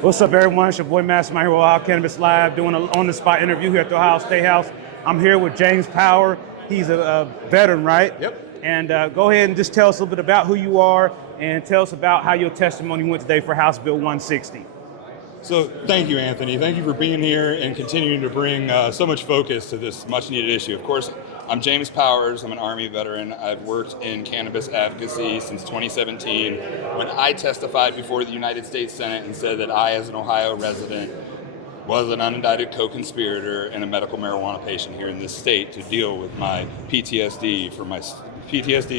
What's up, everyone? It's your boy Mastermind here with Ohio Cannabis Live, doing an on-the-spot interview here at the Ohio State House. I'm here with James Power. He's a veteran, right? Yep. And go ahead and just tell us a little bit about who you are and tell us about how your testimony went today for House Bill 160. So thank you, Anthony. Thank you for being here and continuing to bring so much focus to this much-needed issue. Of course, I'm James Powers. I'm an Army veteran. I've worked in cannabis advocacy since 2017 when I testified before the United States Senate and said that I, as an Ohio resident, was an unindicted co-conspirator and a medical marijuana patient here in this state to deal with my PTSD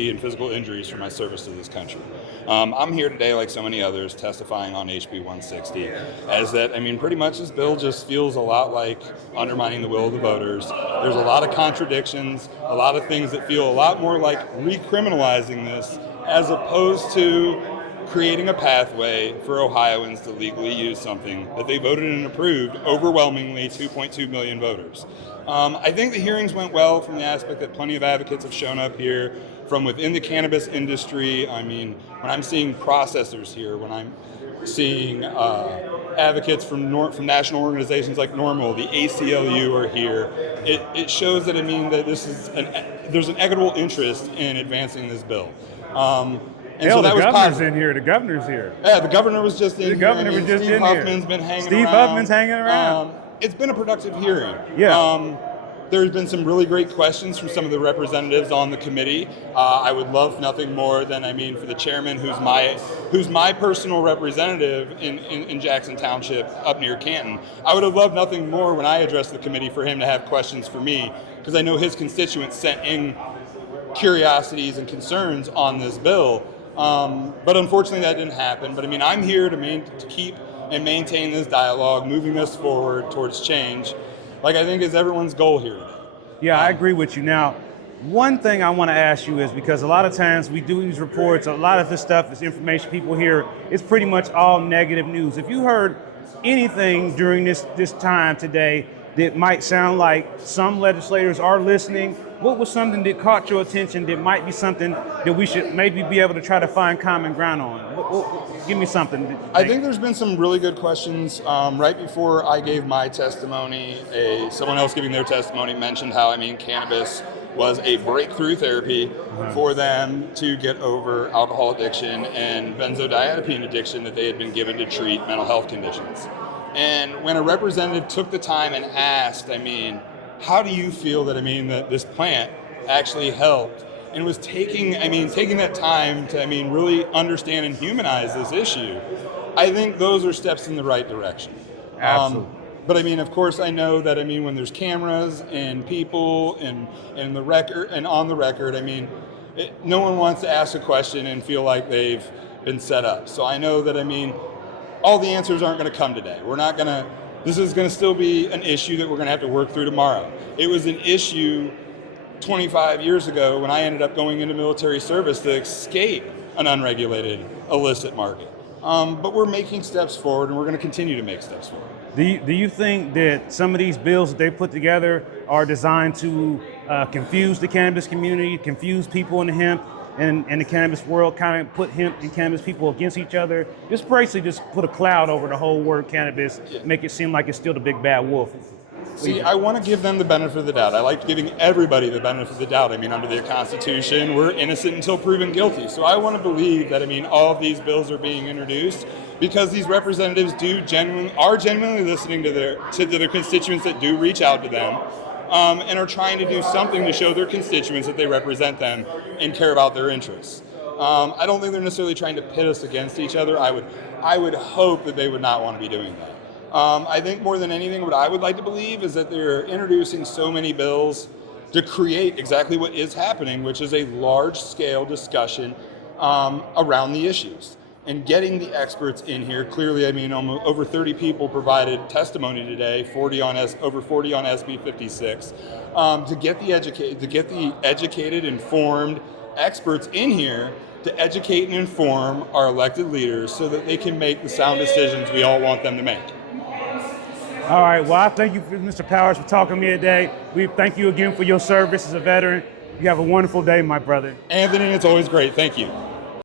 and physical injuries from my service to this country. I'm here today, like so many others, testifying on HB 160, as that, pretty much this bill just feels a lot like undermining the will of the voters. There's a lot of contradictions, a lot of things that feel a lot more like recriminalizing this as opposed to creating a pathway for Ohioans to legally use something that they voted and approved overwhelmingly 2.2 million voters. I think the hearings went well from the aspect that plenty of advocates have shown up here from within the cannabis industry. When I'm seeing processors here, when I'm seeing advocates from national organizations like NORML, the ACLU are here, it shows that that there's an equitable interest in advancing this bill. Hell, the governor's in here. The governor's here. Yeah, the governor was just in here. The governor was just in here. Steve Huffman's been hanging around. Steve Huffman's hanging around. It's been a productive hearing. Yeah. There's been some really great questions from some of the representatives on the committee. I would love nothing more than, for the chairman, who's my personal representative in Jackson Township up near Canton. I would have loved nothing more when I addressed the committee for him to have questions for me, because I know his constituents sent in curiosities and concerns on this bill. But unfortunately that didn't happen. But I'm here to keep and maintain this dialogue, moving us forward towards change, like I think is everyone's goal here today. Yeah, I agree with you. Now, one thing I want to ask you is, because a lot of times we do these reports, a lot of this stuff is information people hear, it's pretty much all negative news. If you heard anything during this time today that might sound like some legislators are listening, what was something that caught your attention that might be something that we should maybe be able to try to find common ground on? Give me something. I think there's been some really good questions. Right before I gave my testimony, someone else giving their testimony mentioned how, cannabis was a breakthrough therapy for them to get over alcohol addiction and benzodiazepine addiction that they had been given to treat mental health conditions. And when a representative took the time and asked, how do you feel that, that this plant actually helped, and was taking that time to, really understand and humanize this issue, I think those are steps in the right direction. Absolutely. But of course, I know that, when there's cameras and people and the record and on the record, no one wants to ask a question and feel like they've been set up. So I know that, all the answers aren't going to come today. This is going to still be an issue that we're going to have to work through tomorrow. It was an issue 25 years ago when I ended up going into military service to escape an unregulated illicit market. But we're making steps forward, and we're going to continue to make steps forward. Do you think that some of these bills that they put together are designed to confuse the cannabis community, confuse people in the hemp and the cannabis world, kind of put hemp and cannabis people against each other? Just basically just put a cloud over the whole word cannabis, make it seem like it's still the big bad wolf. See, I want to give them the benefit of the doubt. I like giving everybody the benefit of the doubt. Under the Constitution, we're innocent until proven guilty. So I want to believe that, all of these bills are being introduced because these representatives are genuinely listening to their constituents that do reach out to them, and are trying to do something to show their constituents that they represent them and care about their interests. I don't think they're necessarily trying to pit us against each other. I would hope that they would not want to be doing that. I think more than anything, what I would like to believe is that they're introducing so many bills to create exactly what is happening, which is a large-scale discussion around the issues. And getting the experts in here, clearly, over 30 people provided testimony today, over 40 on SB 56, to get the educated, informed experts in here to educate and inform our elected leaders so that they can make the sound decisions we all want them to make. All right, well, I thank you, Mr. Powers, for talking to me today. We thank you again for your service as a veteran. You have a wonderful day, my brother. Anthony, it's always great. Thank you.